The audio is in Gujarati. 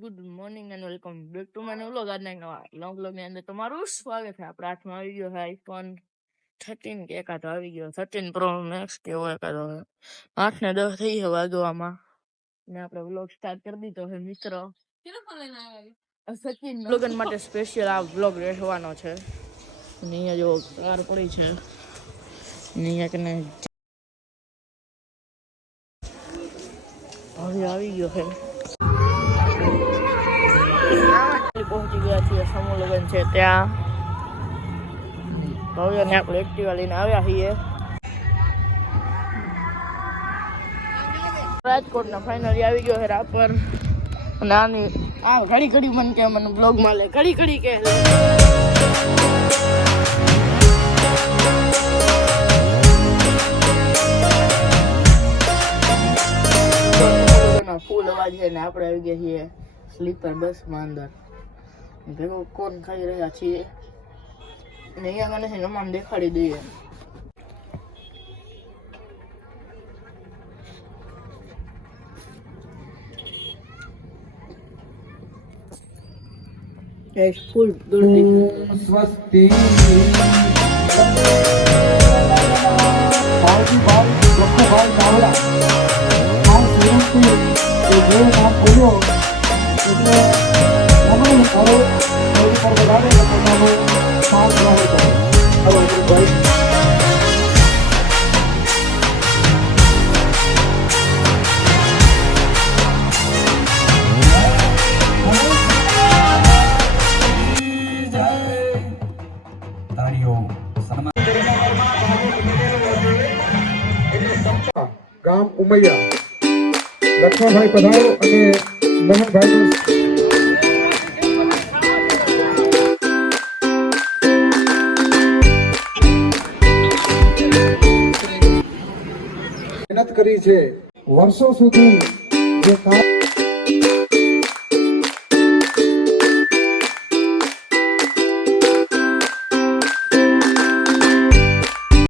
Good morning and welcome back to my vlog. આજના એક નવા લોંગ વ્લોગની અંદર તમારું સ્વાગત છે. આપણે હાથમાં આવી ગયો છે આઈફોન 13 કે એકાદો આવી ગયો 13 પ્રો મેક્સ કે એવો એકાદો 8:10 થઈ છે વાગવામાં ને આપણે વ્લોગ સ્ટાર્ટ કરી દીધો છે મિત્રો. સચિન લોગન માટે સ્પેશિયલ આ વ્લોગ રહેવાનો છે. અને અહીંયા જો કાર પડી છે ને અહીંયા કને હવે આવી ગયો છે. પહોંચી ગયા છીએ સમૂહ લગ્ન છે ત્યાં. ભવ્ય ને આપણે એક્ટિવા લઈને આવ્યા છીએ રાજકોટના. ફાઇનલી આવી ગયો છે રાપર. અને આની આ ઘડી ઘડી મને કે મને બ્લોગમાં લે ઘડી ઘડી કે ફૂલ અવાજ છે ને આપણે આવી ગયા છીએ સ્લીપર બસમાં અંદર. ભેગો કોણ ખાઈ રહ્યા છીએ ને અહીંયા મને છે નમામ દેખાડી દઈએ. ફૂલ સ્વસ્તિ ગામ ઉમૈયા લક્ષ્મણભાઈ પધારો અને મોહનભાઈ મહેનત કરી છે વર્ષો સુધી જે કામ